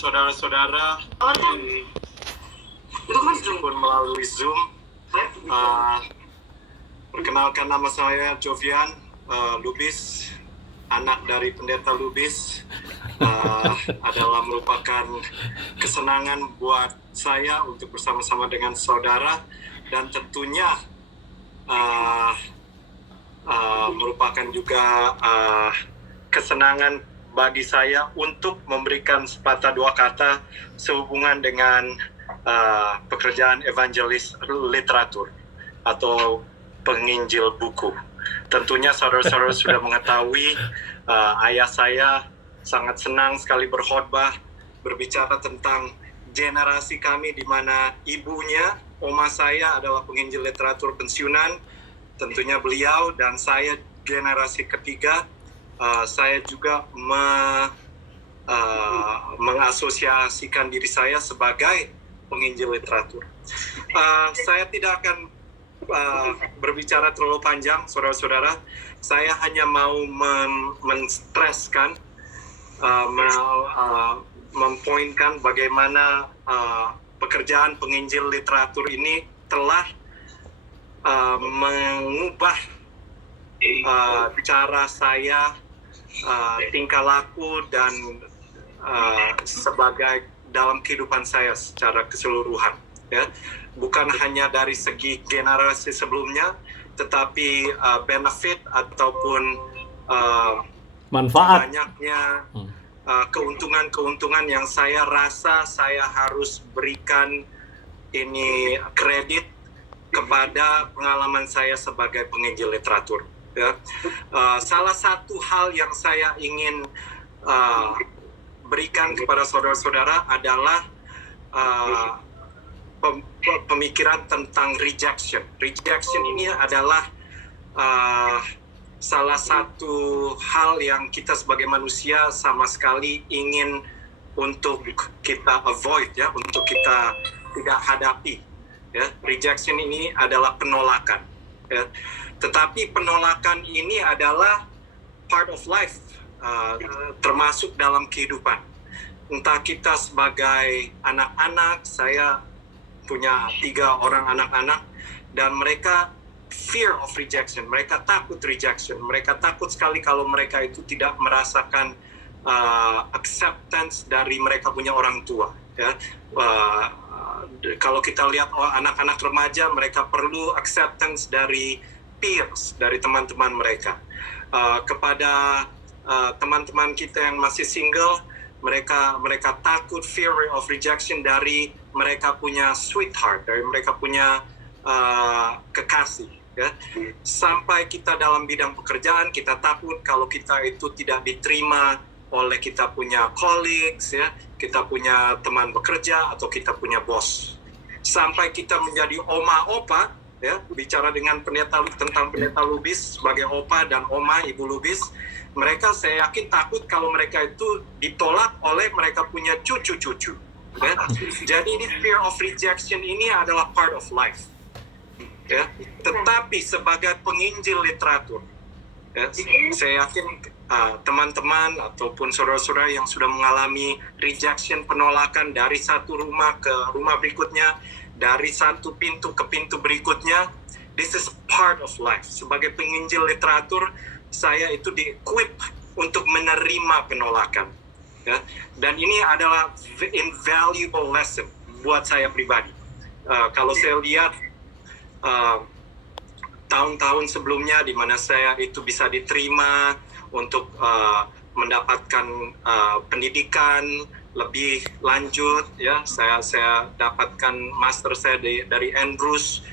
saudara-saudara pun melalui Zoom. Perkenalkan, nama saya Jovian Lubis, anak dari Pendeta Lubis. Adalah merupakan kesenangan buat saya untuk bersama-sama dengan saudara, dan tentunya merupakan juga kesenangan bagi saya untuk memberikan sepatah dua kata sehubungan dengan pekerjaan evangelis literatur atau penginjil buku. Tentunya saudara-saudara sudah mengetahui ayah saya sangat senang sekali berkhotbah, berbicara tentang generasi kami di mana ibunya, oma saya adalah penginjil literatur pensiunan. Tentunya beliau dan saya generasi ketiga. Saya juga mengasosiasikan diri saya sebagai penginjil literatur. Saya tidak akan berbicara terlalu panjang, saudara-saudara. Saya hanya mau menstreskan, mempoinkan bagaimana pekerjaan penginjil literatur ini telah mengubah cara saya, tingkah laku, dan sebagai dalam kehidupan saya secara keseluruhan, ya. Bukan hanya dari segi generasi sebelumnya, tetapi benefit ataupun manfaat, banyaknya keuntungan-keuntungan yang saya rasa saya harus berikan ini kredit kepada pengalaman saya sebagai penginjil literatur. Ya. Salah satu hal yang saya ingin berikan kepada saudara-saudara adalah pemikiran tentang rejection. Rejection ini adalah salah satu hal yang kita sebagai manusia sama sekali ingin untuk kita avoid, ya, untuk kita tidak hadapi. Ya. Rejection ini adalah penolakan. Ya. Tetapi penolakan ini adalah part of life, termasuk dalam kehidupan. Entah kita sebagai anak-anak, saya punya 3 orang anak-anak, dan mereka fear of rejection, mereka takut rejection, mereka takut sekali kalau mereka itu tidak merasakan acceptance dari mereka punya orang tua. Ya. Kalau kita lihat anak-anak remaja, mereka perlu acceptance dari peers, dari teman-teman mereka. Kepada teman-teman kita yang masih single, mereka takut fear of rejection dari mereka punya sweetheart, dari mereka punya kekasih. Ya. Sampai kita dalam bidang pekerjaan, kita takut kalau kita itu tidak diterima oleh kita punya colleagues, ya, kita punya teman bekerja, atau kita punya bos. Sampai kita menjadi oma-opa, ya, bicara dengan tentang pendeta Lubis sebagai opa dan oma ibu Lubis, mereka, saya yakin, takut kalau mereka itu ditolak oleh mereka punya cucu-cucu. Ya. Jadi ini fear of rejection ini adalah part of life. Ya. Tetapi sebagai penginjil literatur, ya, saya yakin teman-teman ataupun saudara-saudara yang sudah mengalami rejection, penolakan dari satu rumah ke rumah berikutnya, dari satu pintu ke pintu berikutnya, this is part of life. Sebagai penginjil literatur, saya itu di-equip untuk menerima penolakan. Ya. Dan ini adalah invaluable lesson buat saya pribadi. Kalau saya lihat tahun-tahun sebelumnya di mana saya itu bisa diterima untuk mendapatkan pendidikan lebih lanjut, ya, saya dapatkan master saya dari Andrews.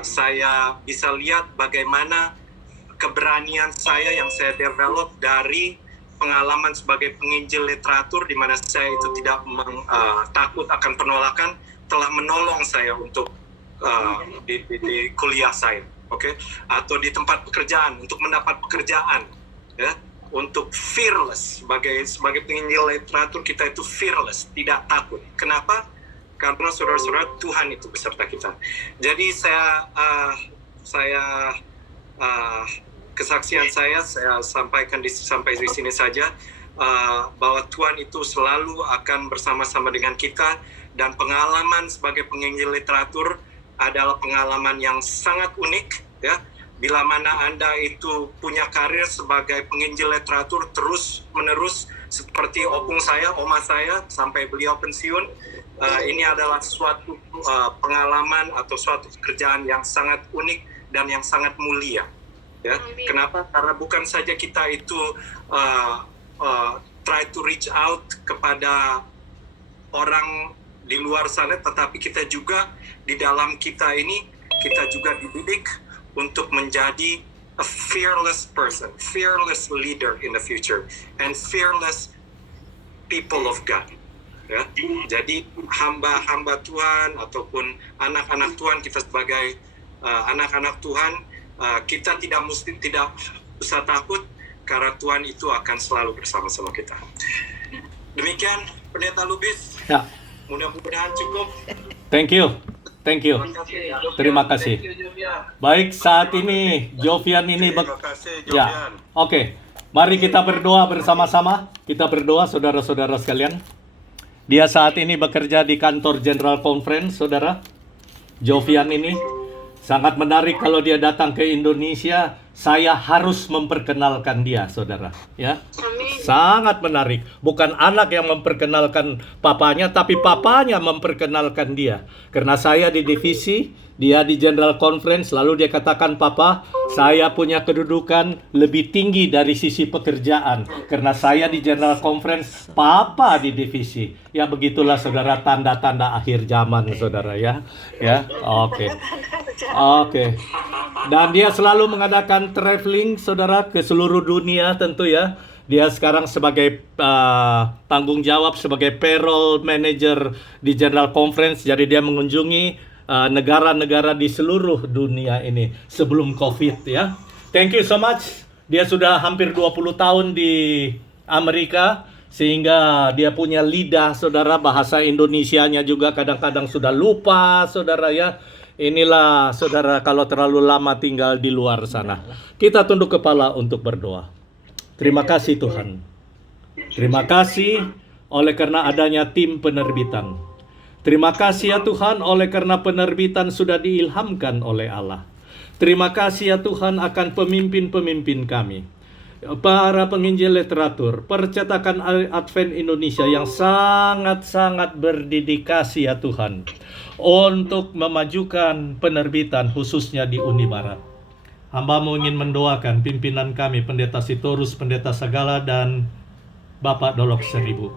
Saya bisa lihat bagaimana keberanian saya yang saya develop dari pengalaman sebagai penginjil literatur, di mana saya itu tidak takut akan penolakan, telah menolong saya untuk di kuliah saya, okay? Atau di tempat pekerjaan untuk mendapat pekerjaan, ya. Untuk fearless, sebagai penginjil literatur kita itu fearless, tidak takut. Kenapa? Karena saudara-saudara, Tuhan itu beserta kita. Jadi kesaksian saya sampaikan sampai di sini saja. bahwa Tuhan itu selalu akan bersama-sama dengan kita, dan pengalaman sebagai penginjil literatur adalah pengalaman yang sangat unik ya. Bila mana Anda itu punya karir sebagai penginjil literatur terus menerus seperti opung saya, oma saya sampai beliau pensiun, ini adalah suatu pengalaman atau suatu pekerjaan yang sangat unik dan yang sangat mulia ya. Kenapa? Karena bukan saja kita itu try to reach out kepada orang di luar sana, tetapi kita juga di dalam kita ini, kita juga dididik untuk menjadi a fearless person, fearless leader in the future, and fearless people of God. Ya, jadi hamba-hamba Tuhan ataupun anak-anak Tuhan, kita sebagai anak-anak Tuhan, kita tidak usah takut karena Tuhan itu akan selalu bersama-sama kita. Demikian Pendeta Lubis. Ya. Mudah-mudahan cukup. Thank you. Terima kasih. Baik, saat ini Jovian ini ya. Oke. Mari kita berdoa bersama-sama. Kita berdoa, saudara-saudara sekalian. Dia saat ini bekerja di kantor General Conference, saudara. Jovian ini sangat menarik kalau dia datang ke Indonesia. Saya harus memperkenalkan dia, saudara. Ya, sangat menarik. Bukan anak yang memperkenalkan papanya, tapi papanya memperkenalkan dia. Karena saya di divisi, dia di General Conference, lalu dia katakan, "Papa, saya punya kedudukan lebih tinggi dari sisi pekerjaan. Karena saya di General Conference, Papa di divisi." Ya, begitulah saudara tanda-tanda akhir zaman, saudara ya. Ya, oke. Dan dia selalu mengadakan traveling, saudara, ke seluruh dunia tentu ya. Dia sekarang sebagai tanggung jawab sebagai payroll manager di General Conference. Jadi dia mengunjungi negara-negara di seluruh dunia ini sebelum COVID ya. Thank you so much. Dia sudah hampir 20 tahun di Amerika, sehingga dia punya lidah, saudara. Bahasa Indonesianya juga kadang-kadang sudah lupa, saudara ya. Inilah saudara kalau terlalu lama tinggal di luar sana. Kita tunduk kepala untuk berdoa. Terima kasih Tuhan. Terima kasih oleh karena adanya tim penerbitan. Terima kasih ya Tuhan oleh karena penerbitan sudah diilhamkan oleh Allah. Terima kasih ya Tuhan akan pemimpin-pemimpin kami. Para penginjil literatur, percetakan Advent Indonesia yang sangat-sangat berdedikasi ya Tuhan untuk memajukan penerbitan khususnya di Uni Barat. Hamba-Mu ingin mendoakan pimpinan kami, Pendeta Sitorus, Pendeta Sagala, dan Bapak Dolok Seribu.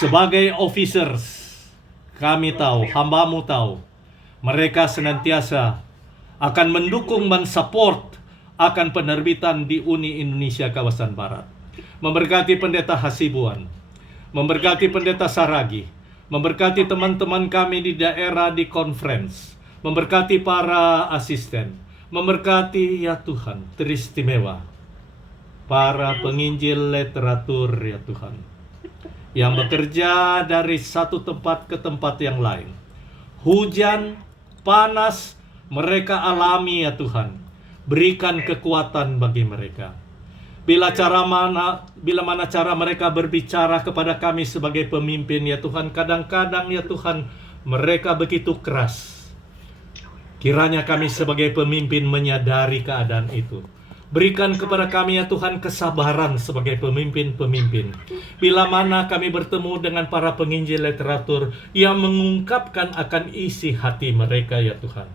Sebagai officers, kami tahu, hamba-Mu tahu, mereka senantiasa akan mendukung dan support akan penerbitan di Uni Indonesia kawasan Barat. Memberkati Pendeta Hasibuan, memberkati Pendeta Saragi, memberkati teman-teman kami di daerah di conference, memberkati para asisten, memberkati ya Tuhan teristimewa para penginjil literatur ya Tuhan yang bekerja dari satu tempat ke tempat yang lain. Hujan, panas, mereka alami ya Tuhan. Berikan kekuatan bagi mereka. Bila mana cara mereka berbicara kepada kami sebagai pemimpin ya Tuhan, kadang-kadang ya Tuhan mereka begitu keras. Kiranya kami sebagai pemimpin menyadari keadaan itu. Berikan kepada kami ya Tuhan kesabaran sebagai pemimpin-pemimpin. Bila mana kami bertemu dengan para penginjil literatur yang mengungkapkan akan isi hati mereka ya Tuhan.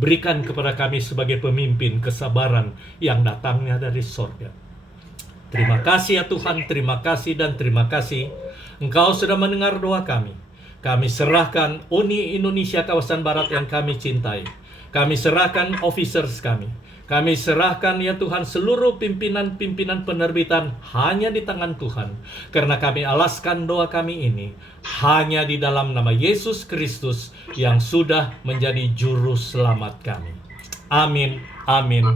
Berikan kepada kami sebagai pemimpin kesabaran yang datangnya dari sorga. Terima kasih ya Tuhan, terima kasih dan terima kasih. Engkau sudah mendengar doa kami. Kami serahkan Uni Indonesia kawasan Barat yang kami cintai. Kami serahkan officers kami. Kami serahkan ya Tuhan seluruh pimpinan-pimpinan penerbitan hanya di tangan Tuhan. Karena kami alaskan doa kami ini hanya di dalam nama Yesus Kristus yang sudah menjadi juru selamat kami. Amin. Amin.